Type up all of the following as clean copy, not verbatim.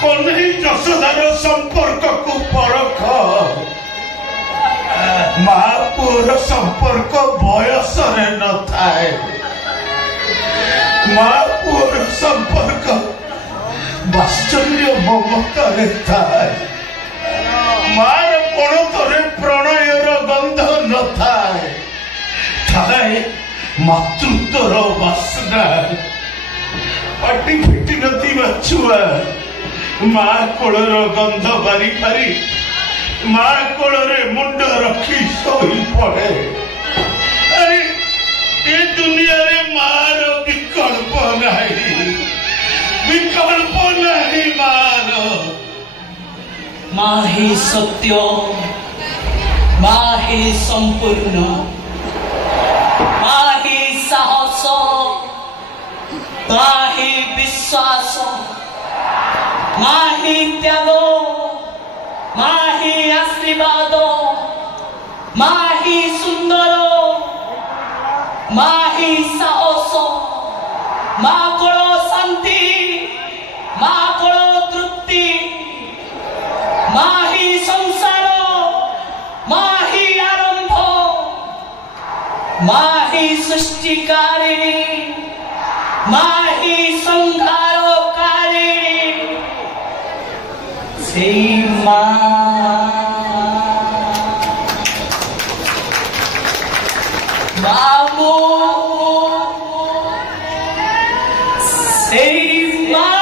कन्हई यशोदार संपर्क को परख माँ पुअर संपर्क बयस न थाए माँ पुअर संपर्क वात्सल्य ममतारे थाए मार कोणतरे प्रणयर गंध न थाए थाए मातृत्वर वासना पाटी फिटी नथिबा छुआ माँ कोलर गंध बारी फारी माँ कोलरे मुंड रखी सोई पड़े। अरे ये दुनिया रे मार विकल्प नहीं मार। माँ ही सत्य माँ ही संपूर्ण माँ ही साहस माँ ही विश्वास माँ ही त्याग माँ ही आशीर्वाद माँ ही सुंदर माँ ही साहस माँ कोलो शांति माँ कोलो तृप्ति माँ ही संसार माँ ही आरंभ माँ ही सृष्टिकारिणी माँ ही संहारकारिणी से माँ मामू से माँ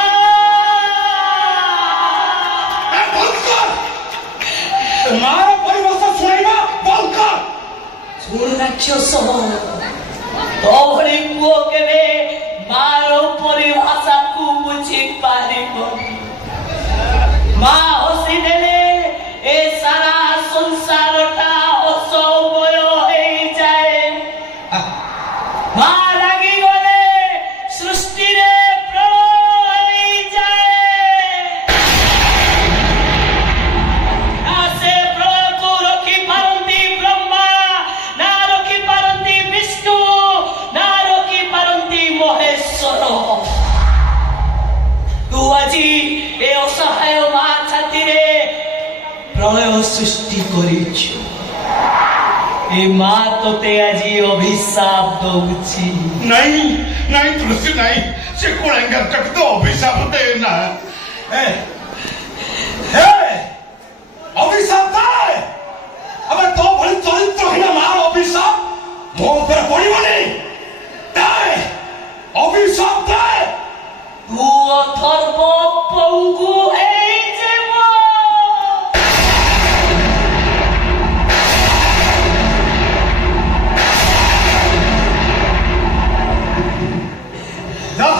मार परिभाषा सुनाइबा बंद कर सुन राक्षस तोहरी पुओ केबे मारो परिभाषा को बुझी पारिबो माँ हसी देले ए सारा संसारटा हस उभय होई जाए माँ रागी गले सृष्टि रे प्रलय होई जाए ना से प्रलय को रखी पारंती ब्रह्मा ना रखी पारंती विष्णु ना रखी पारंती महेश्वर तू आजी ए असहाय माँ छाती रे प्रलय सृष्टि करिछु ए माँ तोते आजी अभिशाप दउछि नहीं नहीं तुलसी नहीं से कोळंगर तक तो अभिशाप दे ना ए अभिशाप दे अबे तो भली चरित्रहीन मार अभिशाप मो ऊपर पड़िबनी दे अभिशाप दे तू अथर्व पंगु हेई जेबो जा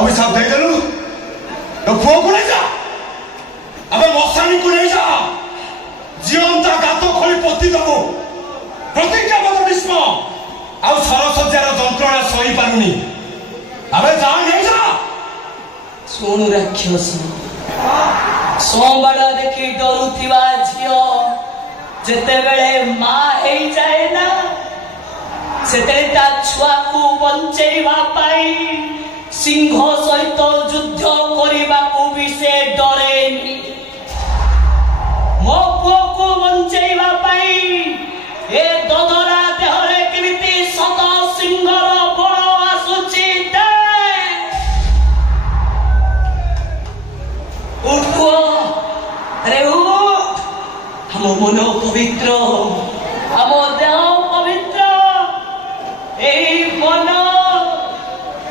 अभिशाप दे देलु तो पुओ को ले जा अबे मशानी को ले जा जीवंता गातो खोली पोती दबो प्रतिज्ञा बद विष्णु आउ सरस्वतीर जंत्रणा सही पारुनी अबे जा नहीं जा सुन राक्षस सोमबाड़ देखी डरुथिबा झियो जेते बेले माँ हेई जाए ना सेते ता छुआ को बंचेबा पाई सिंह सहित युद्ध करबा को भी से डरेनी मो पुओ को बंचेबा पाई ए ददरा देहरे केमिति सत सिंहर बळ आसुची दे उठ पुओ अरे उठ हम मन पवित्र हम देह पवित्र एही मन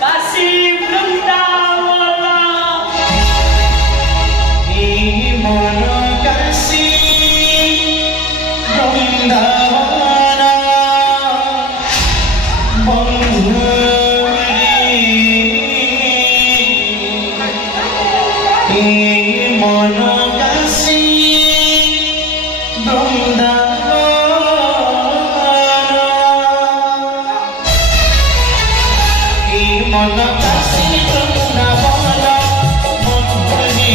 काशी वृंदावन एही मन काशी वृंदावन बंधुरी एही मन काशी वृंदावन मन काशी वृंदावन बंधुरी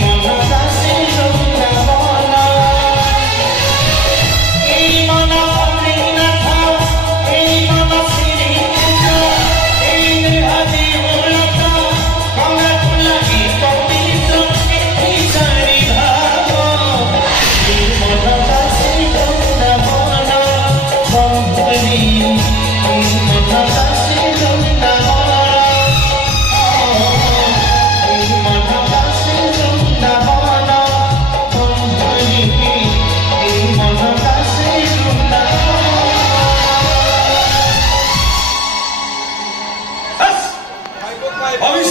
मन काशी वृंदावन मन श्रीनाथ मन श्रीकृष्ण आदि मूलता ଅଭି